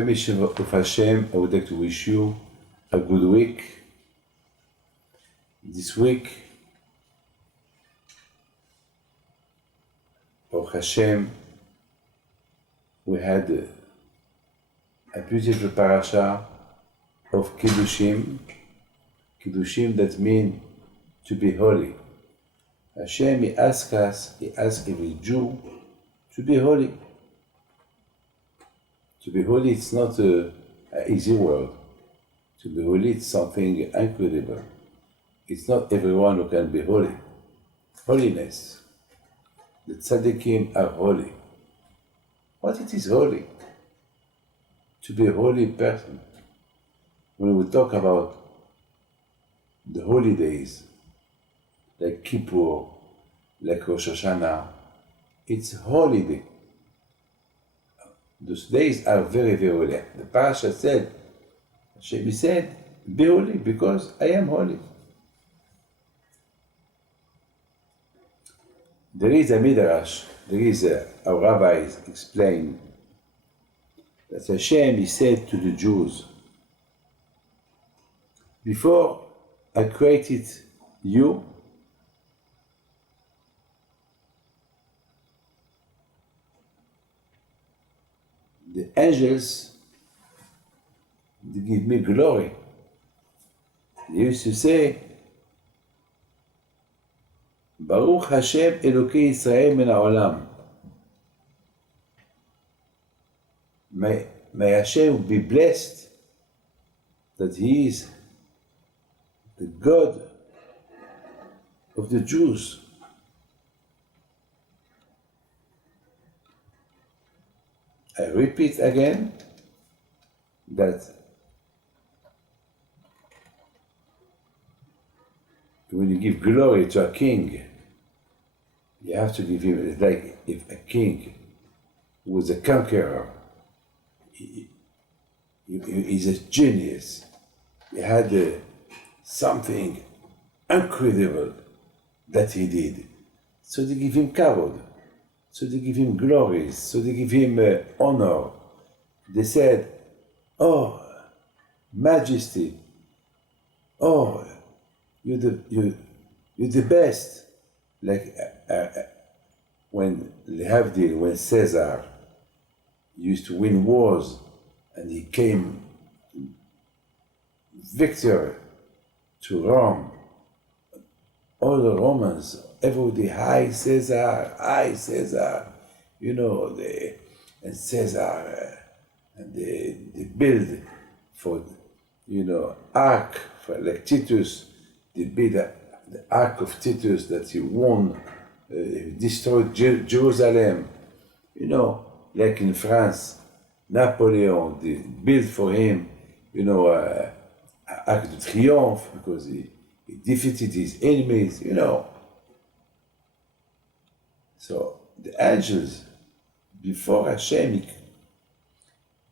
permission of Hashem, I would like to wish you a good week. This week, of Hashem, we had a beautiful Parsha of Kedoshim. Kedoshim, that means to be holy. Hashem, He asks us, He asks every Jew to be holy. To be holy, it's not an easy word. To be holy, it's something incredible. It's not everyone who can be holy. Holiness. The tzaddikim are holy. What it is holy? To be a holy person. When we talk about the holy days, like Kippur, like Rosh Hashanah, it's holy day. Those days are very, very holy. The Parsha said, Hashem said, be holy because I am holy. There is a midrash, our rabbis explain that Hashem, He said to the Jews, before I created you, the angels, they give me glory. They used to say, Baruch Hashem Elokei Yisrael min ha'olam. May Hashem be blessed that He is the God of the Jews. I repeat again that when you give glory to a king, you have to give him, it's like if a king was a conqueror, he's a genius. He had something incredible that he did. So they give him kavod. So they give him glories. So they give him honor. They said, oh, majesty. Oh, you're the best. Like when Caesar used to win wars and he came victor to Rome, all the Romans, everybody, hi Caesar, you know, and Caesar, and they build for, you know, ark, for like Titus, they build the ark of Titus that he won, destroyed Jerusalem, you know, like in France, Napoleon, they built for him, you know, Arc de Triomphe, because he defeated his enemies, you know. So the angels, before Hashem,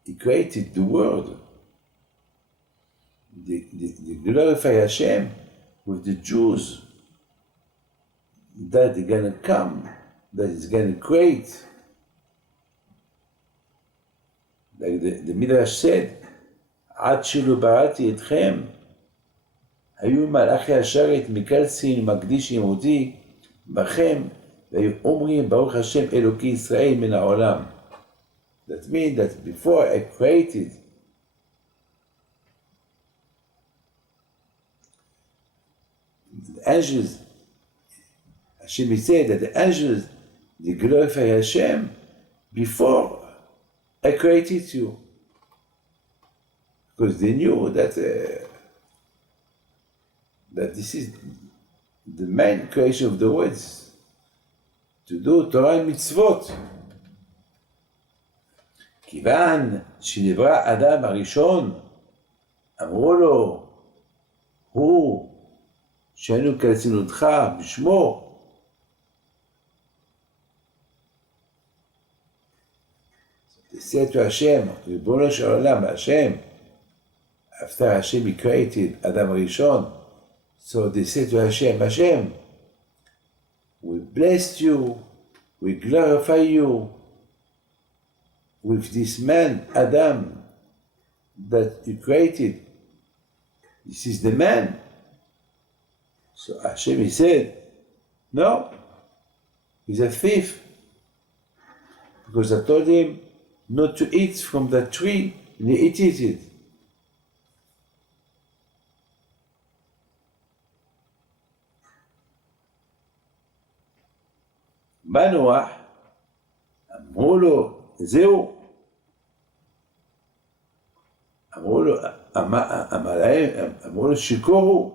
he created the world. They glorify Hashem with the Jews that they're gonna come, that is gonna create. Like the Midrash said, עד שלא בראתי אתכם, היו מלאכי השרת מקלצין ומקדישים אותי בכם, והיו אומרים ברוך השם אלוקי ישראל מן העולם. That means that before I created, the angels, Hashem said that the angels, they glorify Hashem before I created you. Because they knew that this is the main creation of the world, to do Torah and mitzvot. כיוון שנברא אדם הראשון, אמרו לו, הוא שאנו כרצונותך בשמו. They said to Hashem, ריבונו של עולם, Hashem, after Hashem he created Adam Rishon, so they said to Hashem, Hashem, we bless you, we glorify you with this man, Adam, that you created. This is the man. So Hashem, he said, no, he's a thief. Because I told him not to eat from that tree, and he ate it. בא נוח, אמרו לו, זהו. אמרו לו, שיקורו.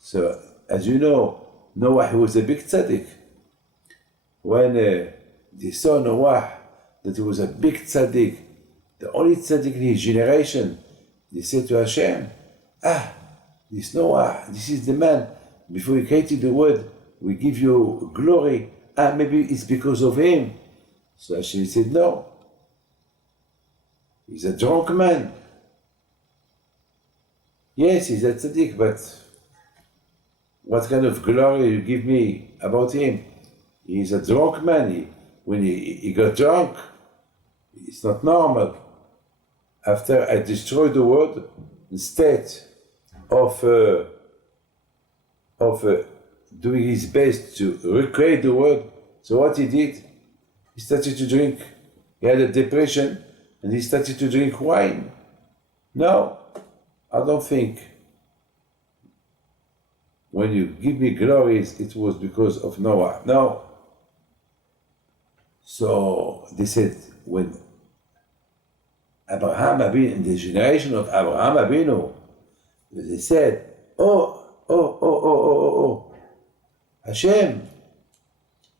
So, as you know, Noah was a big tzaddik. When they saw Noah, that he was a big tzaddik, the only tzaddik in his generation, they said to Hashem, this Noah, this is the man. Before he created the world, we give you glory. Maybe it's because of him. So Hashem said, no. He's a drunk man. Yes, he's a tzaddik, but what kind of glory you give me about him? He's a drunk man. When he got drunk, it's not normal. After I destroyed the world, instead of doing his best to recreate the world, so what he did, he started to drink. He had a depression, and he started to drink wine. No, I don't think when you give me glories, it was because of Noah. No. So they said, when Abraham Abinu, in the generation of Abraham Abinu, they said, oh, Hashem,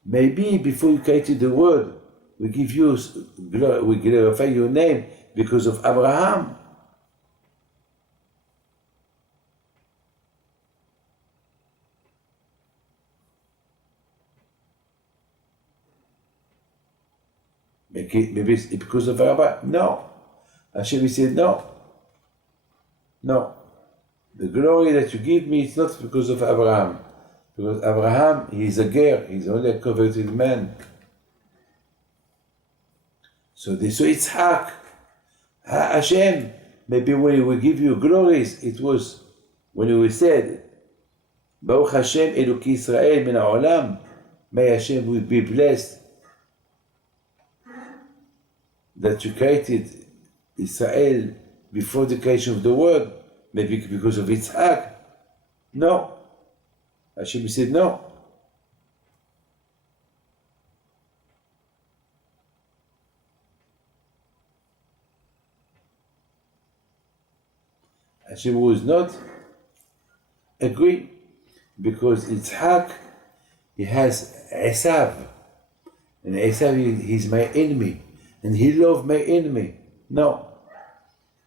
maybe before you created the world, we glorify your name because of Abraham. Maybe it's because of Abraham. No. Hashem said, no. The glory that you give me is not because of Abraham. Because Abraham, he's a ger, he's only a converted man. So they saw Yitzhak. Hashem, maybe when we give you glories, it was when we said, Baruch Hashem Eloki Israel min ha'olam, may Hashem will be blessed that you created Israel before the creation of the world, maybe because of Yitzhak. No. Hashem said no. Hashem was not agree because Yitzhak, he has Esav, and Esav, he's my enemy, and he loved my enemy. No.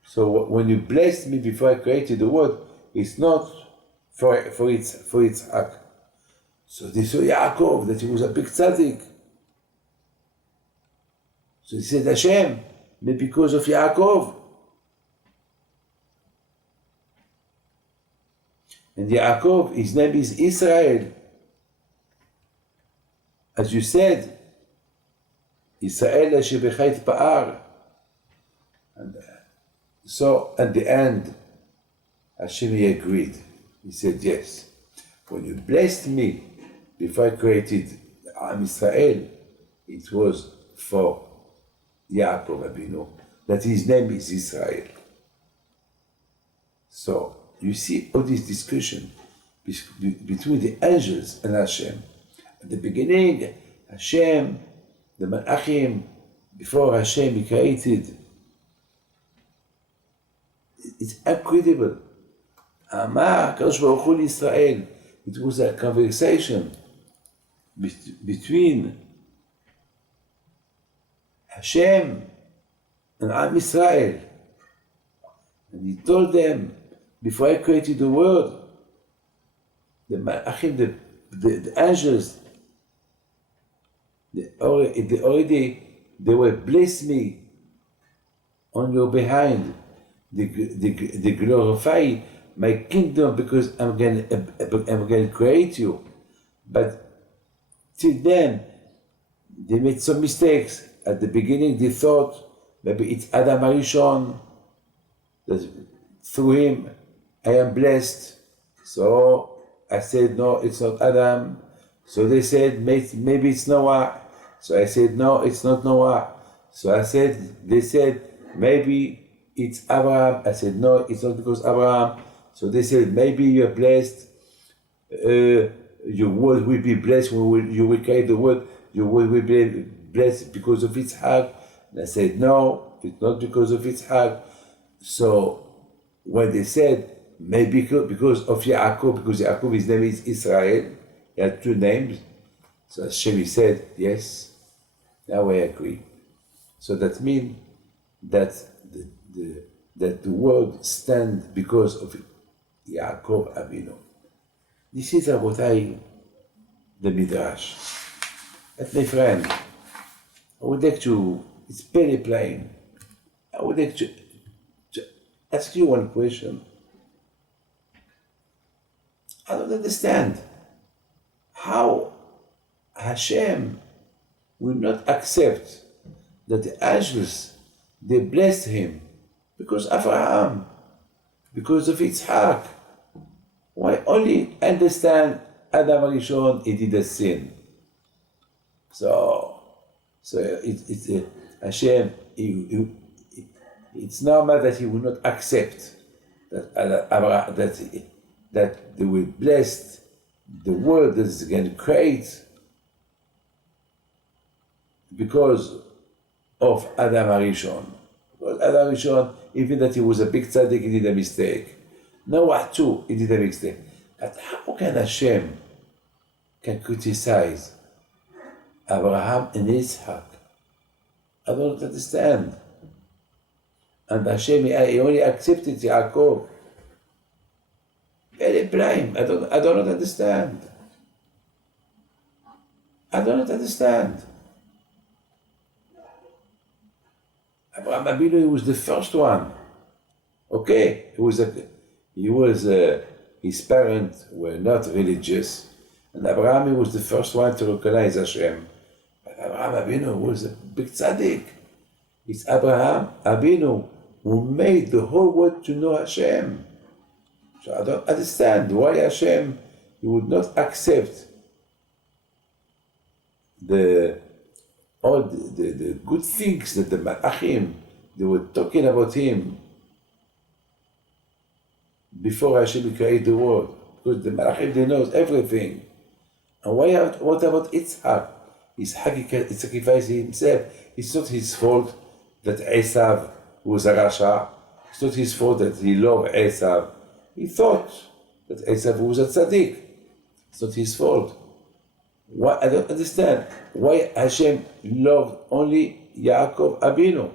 So when you blessed me before I created the world, it's not for Yitzhak. So they saw Yaakov, that he was a big tzaddik. So he said, Hashem, maybe because of Yaakov. And Yaakov, his name is Israel. As you said, Israel asher b'chait pa'ar. And so at the end, Hashem, he agreed. He said, yes, when you blessed me before I created Am Israel, it was for Yaakov Abinu, that his name is Israel. So you see all this discussion between the angels and Hashem. At the beginning, Hashem, the Malachim, before Hashem he created, it's incredible. Amar Kadosh Baruch Hu Israel. It was a conversation between Hashem and Am Israel. And he told them, before I created the world, the Malachim, the angels, they will bless me on your behind. They glorify my kingdom because I'm going to create you. But till then, they made some mistakes. At the beginning, they thought Maybe it's Adam Arishon, that through him I am blessed. So I said, no, it's not Adam. So they said, maybe it's Noah. So I said, no, it's not Noah. So they said, maybe it's Abraham. I said, no, it's not because Abraham. So they said, maybe you're blessed. Your word will be blessed when you will carry the word. Your word will be blessed because of Yitzhak. And I said, no, it's not because of Yitzhak. So when they said, maybe because of Yaakov, because Yaakov, his name is Israel, he had two names. So Hashem said, yes, now I agree. So that means that the word stands because of Yaakov Avinu. This is Rabotai, the Midrash. But my friend, I would like to, it's very plain, I would like to ask you one question. I don't understand how Hashem will not accept that the angels, they blessed him because of Abraham, because of Yitzhak. Why only understand Adam Rishon, he did a sin? So it's Hashem, it's normal that he will not accept that they will bless the world that is going to create because of Adam Arishon. Because Adam Arishon, even that he was a big tzaddik, he did a mistake. Noah too, he did a mistake. But how can Hashem can criticize Abraham and Yitzhak? I don't understand. And Hashem, he only accepted Yaakov. Very blind. I don't understand. I don't understand. Abraham Abinu, he was the first one. Okay, his parents were not religious, and Abraham, he was the first one to recognize Hashem. But Abraham Abinu was a big tzaddik. It's Abraham Abinu who made the whole world to know Hashem. So I don't understand why Hashem, he would not accept all the good things that the Malachim, they were talking about him before Hashem created the world. Because the Malachim, they know everything. And what about Yitzhak? Yitzhak, he sacrificed himself. It's not his fault that Esav was a Rasha. It's not his fault that he loved Esav. He thought that Esav was a tzaddik. It's not his fault. Why, I don't understand why Hashem loved only Yaakov Abinu.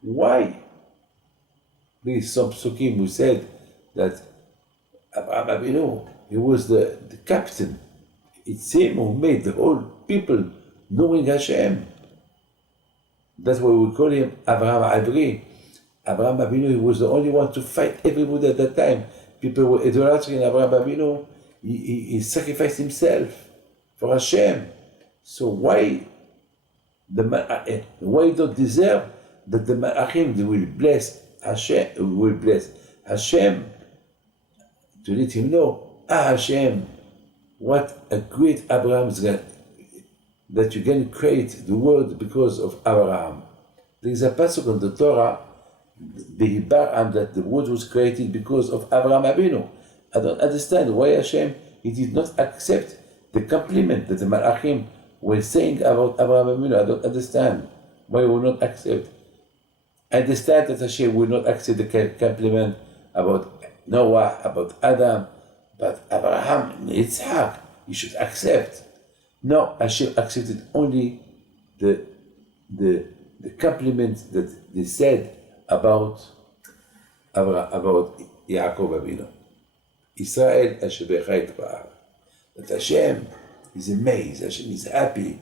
Why? There is some psukim who said that Abraham Abinu, he was the captain. It's him who made the whole people knowing Hashem. That's why we call him Abraham Avri. Abraham Abinu, he was the only one to fight everybody at that time. People were idolating Abraham Abinu. He sacrificed himself for Hashem. So why don't deserve that the Malachim will bless Hashem to let him know, Hashem, what a great Abraham is going, that you can create the world because of Abraham. There is a passage on the Torah, the Hibaram, that the world was created because of Abraham Abinu. I don't understand why Hashem, he did not accept the compliment that the Malachim were saying about Abraham Abinu. I don't understand why he will not accept. I understand that Hashem will not accept the compliment about Noah, about Adam, but Abraham and Yitzhak, he should accept. No, Hashem accepted only the compliment that they said about Yaakov Avinu. Israel Hashem that Hashem is amazed, Hashem is happy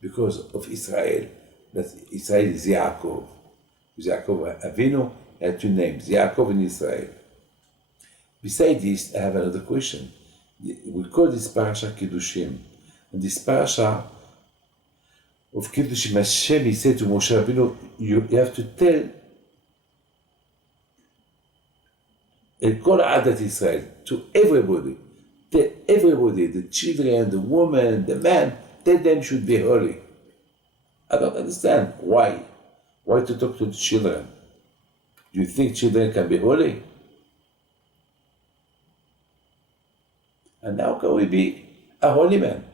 because of Israel, that Israel is Yaakov. Yaakov Avinu had two names, Yaakov and Israel. Besides this, I have another question. We call this Parsha Kedoshim. And this Parsha, of Kedoshim, Hashem, he said to Moshe Rabbeinu, you have to tell El Kol Adat Israel, to everybody, tell everybody, the children, the woman, the man, tell them should be holy. I don't understand. Why? Why to talk to the children? Do you think children can be holy? And how can we be a holy man?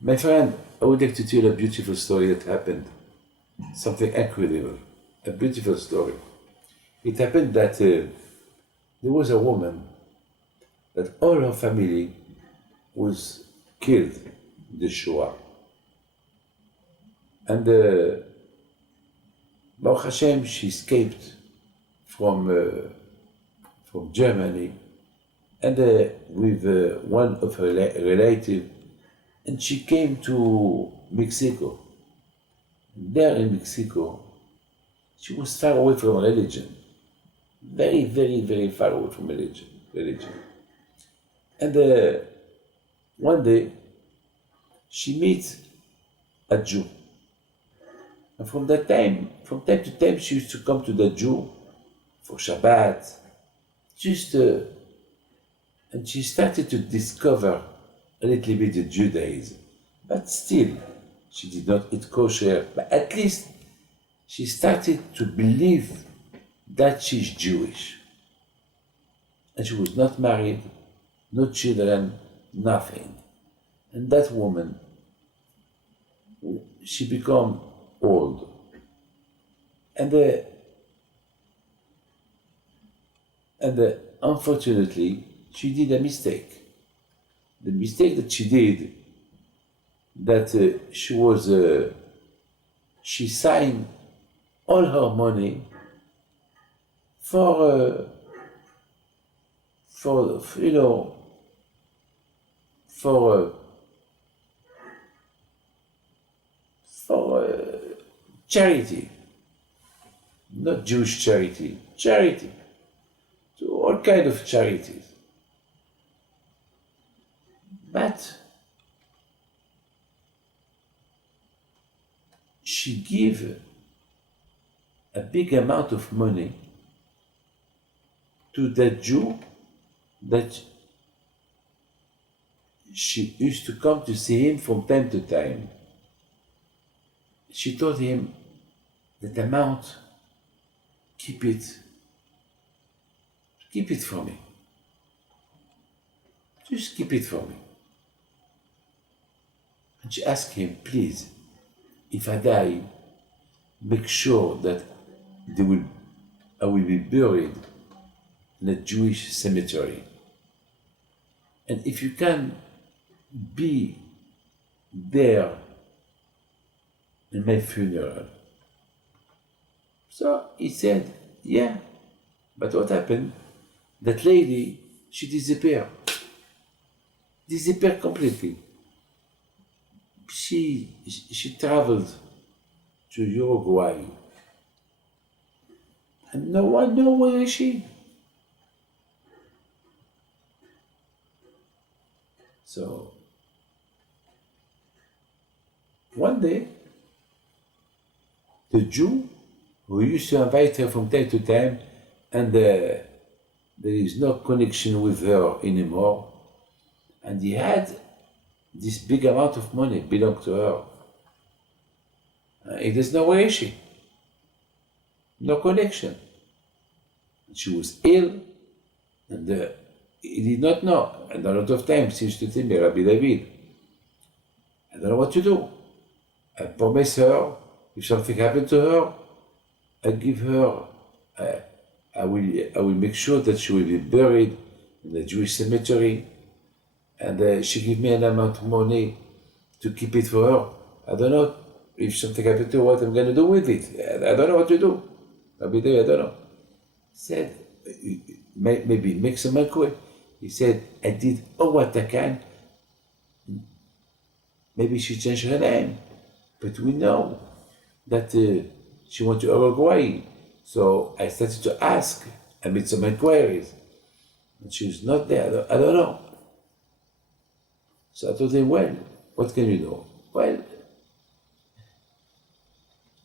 My friend, I would like to tell you a beautiful story that happened. Something incredible. A beautiful story. It happened that there was a woman that all her family was killed in the Shoah. And Baruch Hashem, she escaped from Germany and with one of her relatives, and she came to Mexico. There in Mexico, she was far away from religion. Very, very, very far away from religion. And one day, she meets a Jew. And from time to time, she used to come to the Jew for Shabbat, and she started to discover a little bit of Judaism. But still, she did not eat kosher, but at least she started to believe that she's Jewish. And she was not married, no children, nothing. And that woman, she became old. And unfortunately, she did a mistake. The mistake that she did, that she signed all her money for charity, not Jewish charity, to all kind of charities. But she gave a big amount of money to that Jew that she used to come to see him from time to time. She told him that amount, keep it for me. Just keep it for me. And she asked him, please, if I die, make sure that I will be buried in a Jewish cemetery. And if you can be there in my funeral. So he said, yeah. But what happened? That lady, she disappeared completely. She traveled to Uruguay. And no one knows where is she. So, one day, the Jew who used to invite her from time to time, and there is no connection with her anymore, and he had this big amount of money belonged to her. He doesn't know where is she. No connection. She was ill, and he did not know. And a lot of times he used to tell me, Rabbi David, I don't know what to do. I promise her, if something happened to her, I give her, I will make sure that she will be buried in the Jewish cemetery, and she give me an amount of money to keep it for her. I don't know if something happened to her, what I'm going to do with it. I don't know what to do. I'll be there, I don't know. He said, maybe make some inquiry. He said, I did all what I can. Maybe she changed her name, but we know that she went to Uruguay. So I started to ask. I made some inquiries, and she was not there. I don't know. So I told him, well, what can you do? Well,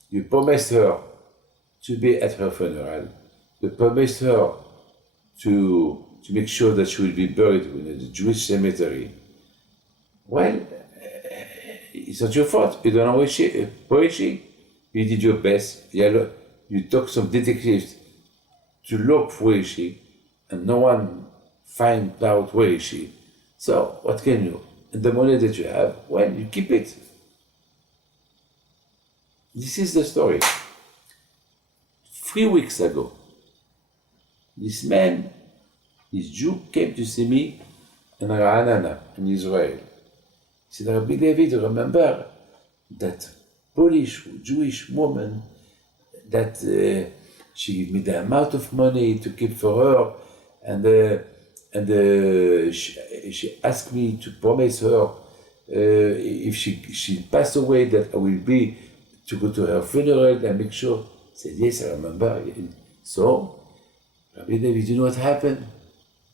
you promised her to be at her funeral. You promised her to make sure that she will be buried in the Jewish cemetery. Well, it's not your fault. You don't know where is she? You did your best. You took some detectives to look for where is she, and no one find out where is she. So what can you? And the money that you have, well, you keep it. This is the story. 3 weeks ago, this man, this Jew, came to see me in Ra'anana, in Israel. He said, Rabbi David, remember that Polish Jewish woman that she gave me the amount of money to keep for her, and she asked me to promise her if she passed away that I will be to go to her funeral and make sure. I said, yes, I remember. So, Rabbi David, you know what happened?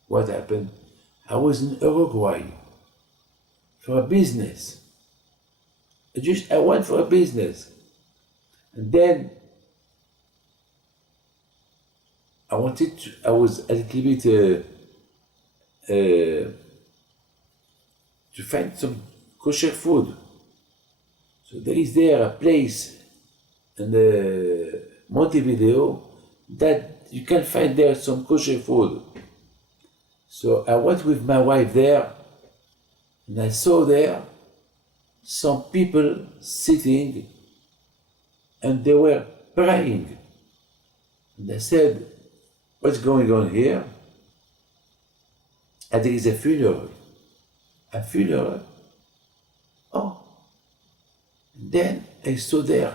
What happened? I was in Uruguay for a business. I went for a business. And then I was a little bit to find some kosher food. So there is a place in Montevideo that you can find there some kosher food. So I went with my wife there, and I saw there some people sitting, and they were praying. And I said, what's going on here? And there is a funeral. A funeral? Oh. And then I saw there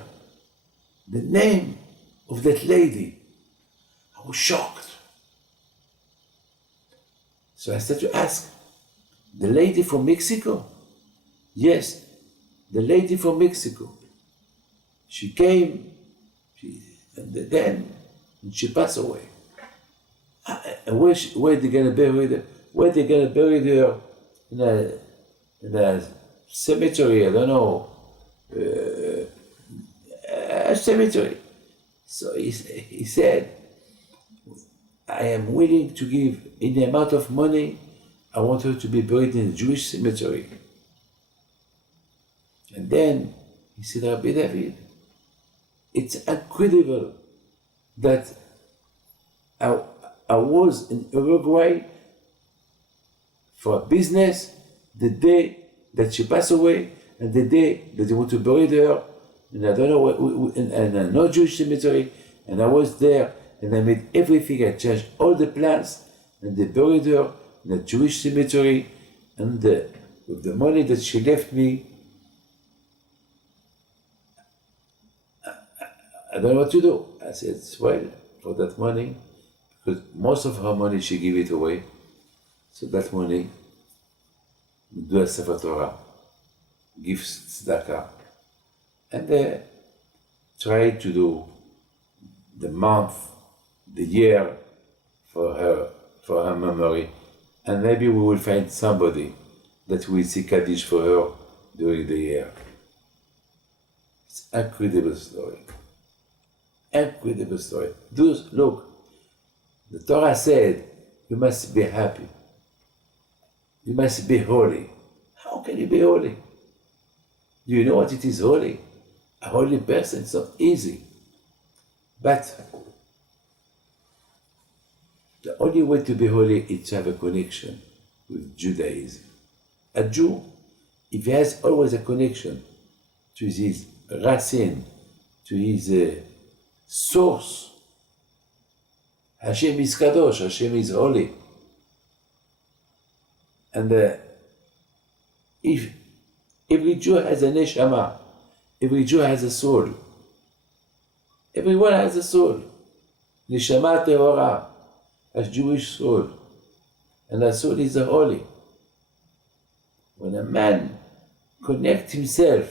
the name of that lady. I was shocked. So I started to ask, the lady from Mexico? Yes, the lady from Mexico. She came, and then she passed away. And where they gonna bury her? Where they gonna bury her? In a cemetery, I don't know, a cemetery. So he said, I am willing to give any amount of money. I want her to be buried in a Jewish cemetery. And then he said, Rabbi David, it's incredible that I was in Uruguay for a business the day that she passed away and the day that they want to bury her, and I don't know, in a non-Jewish cemetery, and I was there and I made everything. I changed all the plans, and they buried her in a Jewish cemetery, and with the money that she left me, I don't know what to do. I said, well, for that money, because most of her money she gave it away, so that money, do a Sefer Torah, give tzedakah, and try to do the month, the year for her memory, and maybe we will find somebody that will see Kaddish for her during the year. It's an incredible story. Incredible story. Look, the Torah said, you must be happy. You must be holy. How can you be holy? Do you know what it is holy? A holy person, it's not easy. But the only way to be holy is to have a connection with Judaism. A Jew, if he has always a connection to his racine, to his source, Hashem is Kadosh, Hashem is holy. And if every Jew has a neshama, every Jew has a soul. Everyone has a soul. Neshama tehora, a Jewish soul. And that soul is the holy. When a man connects himself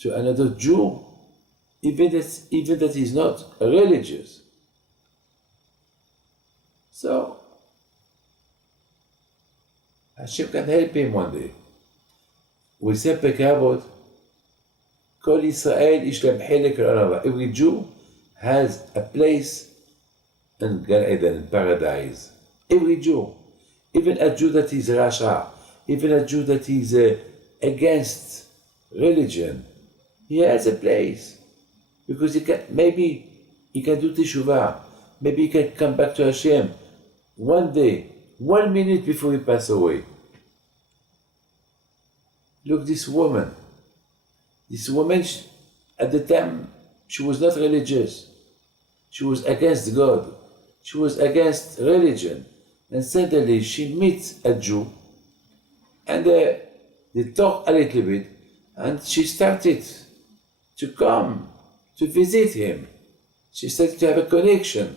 to another Jew, even that he's not religious. So Hashem can help him one day. we say Pekabot, Kol Israel ish lem chelek al olam. Every Jew has a place in Gan Eden, in paradise. Every Jew. Even a Jew that is Rasha, even a Jew that is against religion, he has a place. Because maybe he can do teshuvah, maybe he can come back to Hashem one day, 1 minute before he passes away. Look, this woman, at the time, she was not religious. She was against God. She was against religion. And suddenly she meets a Jew, and they talk a little bit, and she started to come to visit him. She started to have a connection.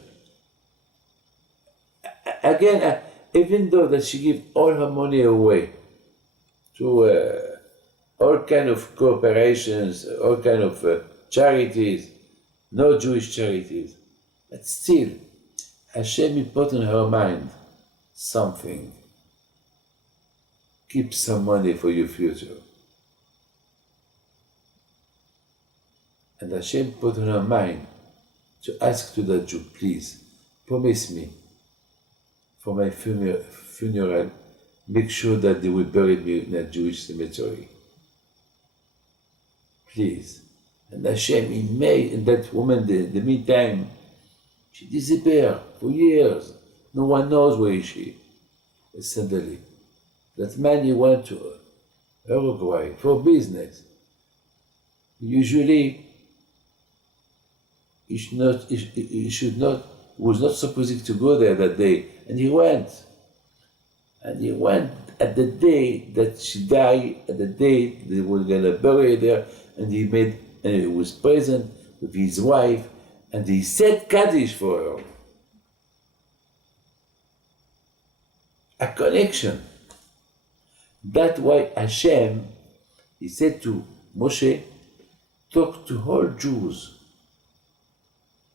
Again, even though that she gave all her money away to all kind of corporations, all kind of charities, no Jewish charities, but still, Hashem put in her mind something. Keep some money for your future. And Hashem put in her mind to ask to the Jew, please, promise me for my funeral, make sure that they will bury me in a Jewish cemetery. Please. And Hashem, he made, and that woman, in the meantime, she disappeared for years. No one knows where is she. And suddenly, that man, he went to Uruguay for business. Usually, he was not supposed to go there that day, and he went. And he went at the day that she died, at the day they were gonna bury her there, and he was present with his wife, and he said Kaddish for her. A connection. That's why Hashem, he said to Moshe, talk to all Jews.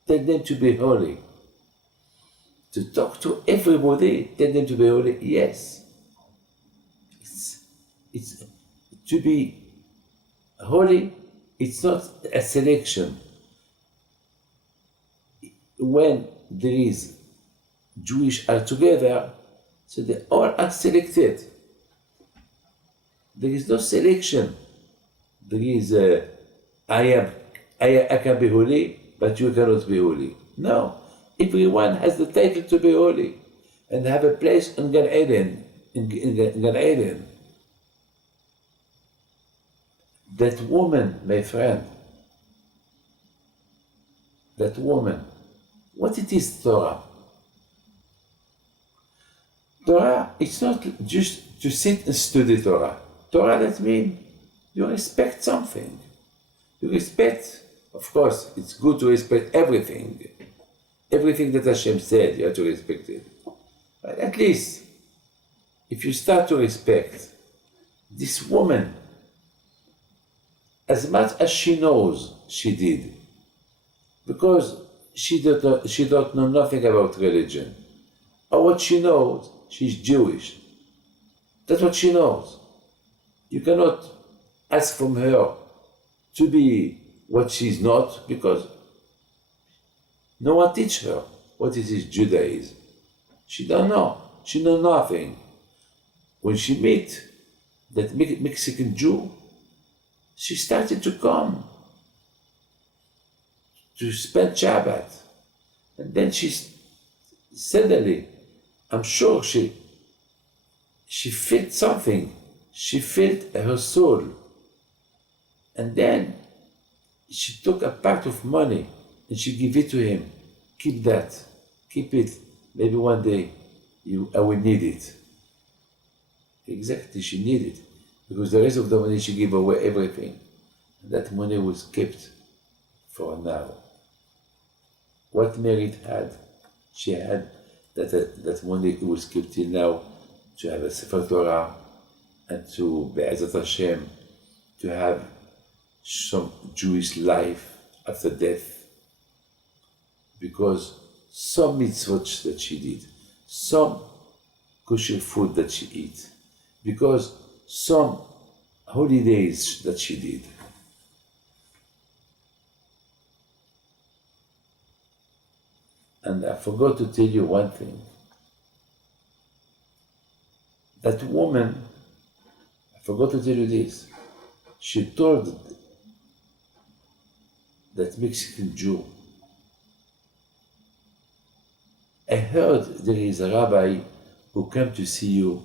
Tell them to be holy. To talk to everybody, tell them to be holy. Yes. It's to be holy, it's not a selection. When there is Jewish are together, so they all are selected. There is no selection. There is I can be holy, but you cannot be holy. No, everyone has the title to be holy and have a place in Gan Eden. In Gan Eden. That woman, my friend, that woman, what it is Torah? Torah, it's not just to sit and study Torah. Torah, that means you respect something. You respect, of course, it's good to respect everything. Everything that Hashem said, you have to respect it. But at least, if you start to respect this woman, as much as she knows, she did. Because she don't know nothing about religion. Or what she knows, she's Jewish. That's what she knows. You cannot ask from her to be what she's not, because no one teach her what is this Judaism. She don't know. She know nothing. When she meet that Mexican Jew, she started to come to spend Shabbat. And then she suddenly, I'm sure she felt something. She felt her soul. And then she took a part of money and she gave it to him. Keep that. Keep it. Maybe one day I will need it. Exactly, she needed it. Because the rest of the money she gave away everything. And that money was kept for now. What merit had? She had that money was kept till now to have a Sefer Torah and to Be'ezat Hashem, to have some Jewish life after death. Because some mitzvot that she did, some kosher food that she eat, because some holidays that she did. And I forgot to tell you one thing. That woman, I forgot to tell you this, she told that Mexican Jew, I heard there is a rabbi who came to see you,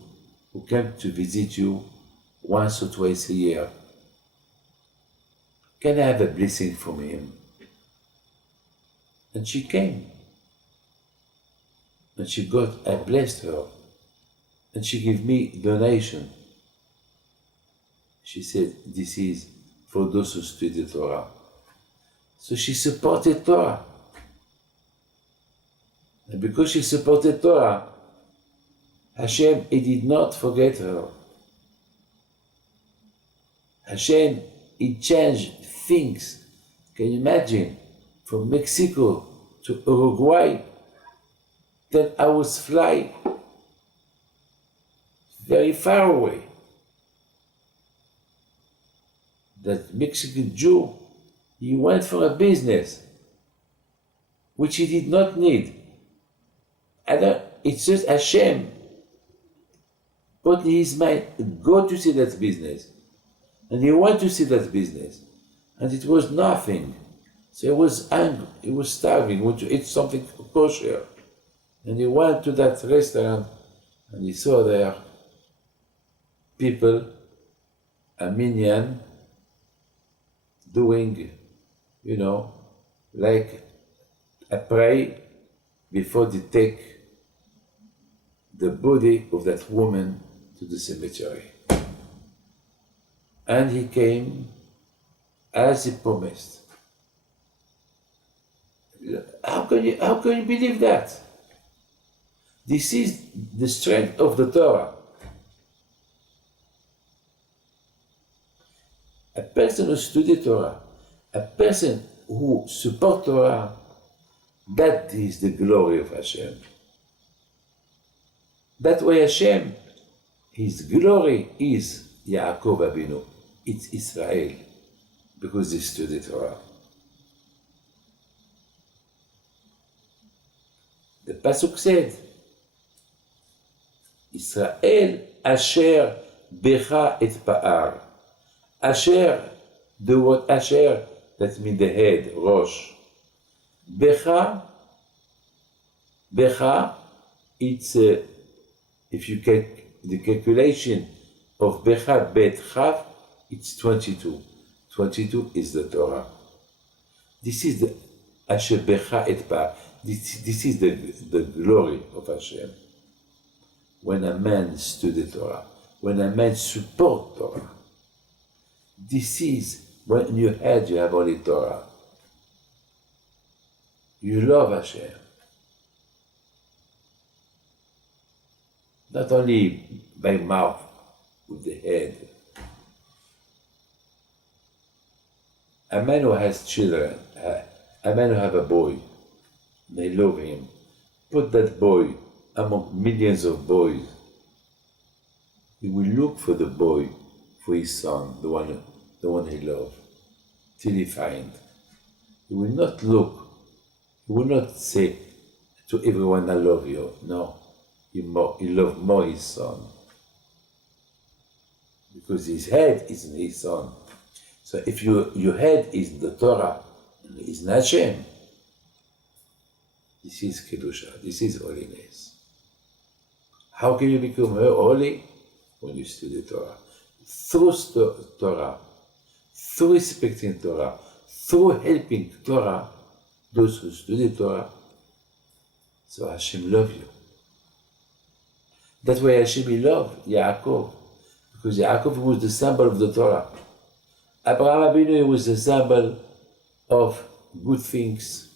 who came to visit you once or twice a year. Can I have a blessing from him? And she came. And she got, I blessed her. And she gave me donation. She said, this is for those who study Torah. So she supported Torah. And because she supported Torah, Hashem, He did not forget her. Hashem, He changed things. Can you imagine? From Mexico to Uruguay, 10 hours flight, very far away. That Mexican Jew, he went for a business which he did not need. It's just Hashem put in his mind, go to see that business. And he went to see that business. And it was nothing. So he was angry, he was starving, he wanted to eat something kosher. And he went to that restaurant and he saw there people, a minyan, doing, like a pray before they take the body of that woman to the cemetery. And he came as he promised. How can you believe that? This is the strength of the Torah. A person who studies Torah, a person who supports Torah, that is the glory of Hashem. That way Hashem, His glory is Yaakov Abinu. It's Israel, because they study Torah. The Pasuk said, Israel Asher Becha et Pa'ar. Asher, the word Asher, that means the head, Rosh. Becha, it's, if you the calculation of Becha Bet Chav, it's 22. 22 is the Torah. This is the Asher Becha et Pa'ar. This is the glory of Hashem. When a man studies Torah, when a man supports Torah, this is when in your head you have only Torah. You love Hashem. Not only by mouth, with the head. A man who has children, a man who has a boy, they love him. Put that boy among millions of boys. He will look for the boy, for his son, the one he loves, till he finds. He will not look. He will not say to everyone, I love you. No, he loves more his son. Because his head is in his son. So if your head is in the Torah, is in Hashem, this is Kedusha, this is holiness. How can you become holy? When you study Torah. Through Torah, through respecting Torah, through helping Torah, those who study Torah, so Hashem loves you. That's why Hashem loved Yaakov, because Yaakov was the symbol of the Torah. Abraham Abinu was the symbol of good things.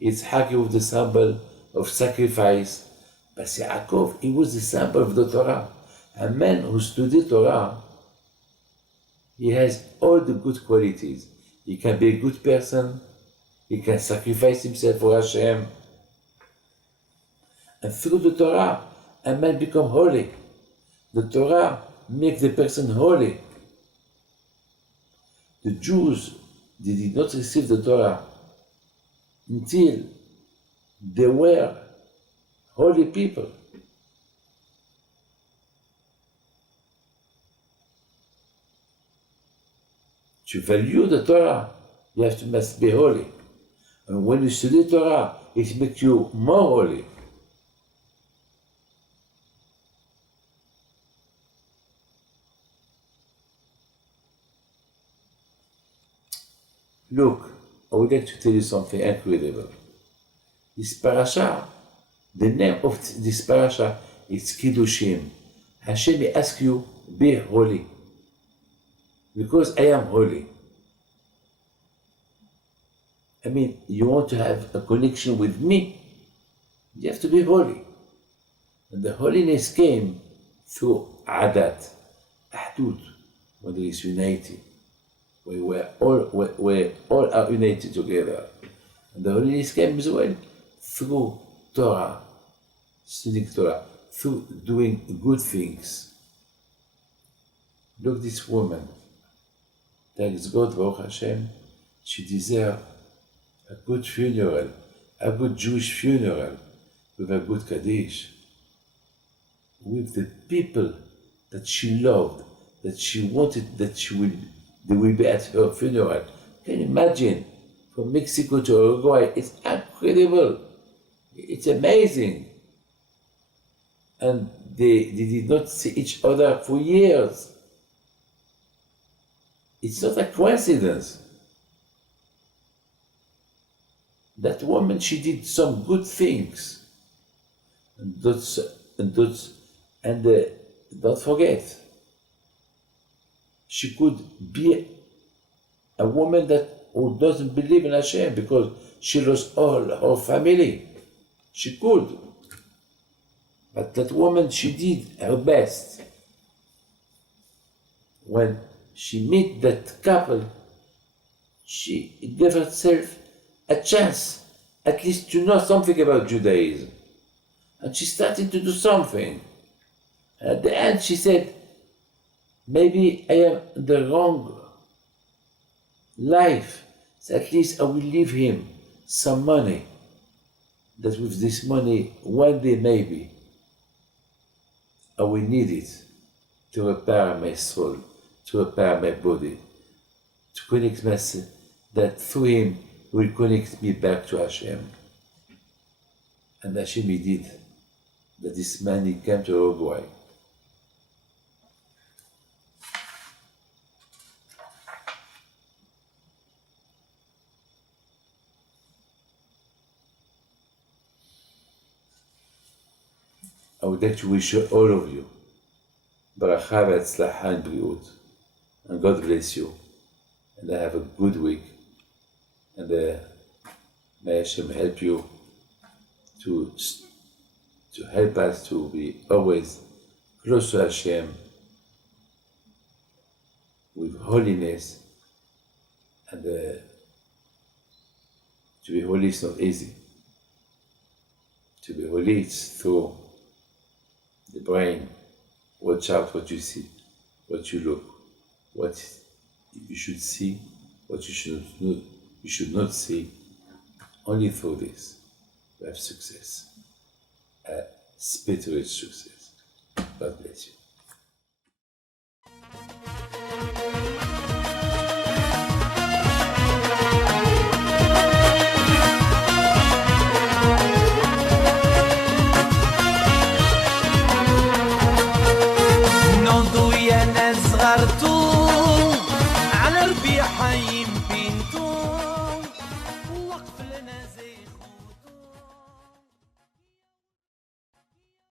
Yitzhak was the symbol of sacrifice. But Yaakov, he was the symbol of the Torah. A man who studies Torah, he has all the good qualities. He can be a good person. He can sacrifice himself for Hashem. And through the Torah, a man becomes holy. The Torah makes the person holy. the Jews, they did not receive the Torah until they were holy people. To value the Torah, you have to must be holy. And when you study Torah, it makes you more holy. Look, I would like to tell you something incredible. This parasha, the name of this parasha is Kedoshim. Hashem asks you, be holy. Because I am holy. I mean, you want to have a connection with me, you have to be holy. And the holiness came through Adat, Ahdut, when there is unity. We all are united together. And the holiness came as well through Torah, studying Torah, through doing good things. Look, this woman, thanks God, Baruch Hashem, she deserves a good funeral, a good Jewish funeral, with a good Kaddish, with the people that she loved, that she wanted that they will be at her funeral. Can you imagine? From Mexico to Uruguay, it's incredible. It's amazing. And they did not see each other for years. It's not a coincidence. That woman, she did some good things. And don't forget, she could be a woman who doesn't believe in Hashem because she lost all her family. She could. But that woman, she did her best. When she met that couple, she gave herself a chance, at least to know something about Judaism. And she started to do something. And at the end, she said, maybe I am in the wrong life, so at least I will leave him some money. That with this money, one day maybe, I will need it to repair my soul, to repair my body, to connect myself, that through him will connect me back to Hashem. And Hashem did, that this man, he came to Uruguay. I would like to wish all of you Baracha v'atzlacha and briut, and God bless you, and have a good week, and may Hashem help you to help us to be always close to Hashem with holiness, and to be holy is not easy. To be holy is through the brain. Watch out what you see, what you look, what you should see, what you should not see. Only through this we have success, a spiritual success. God bless you.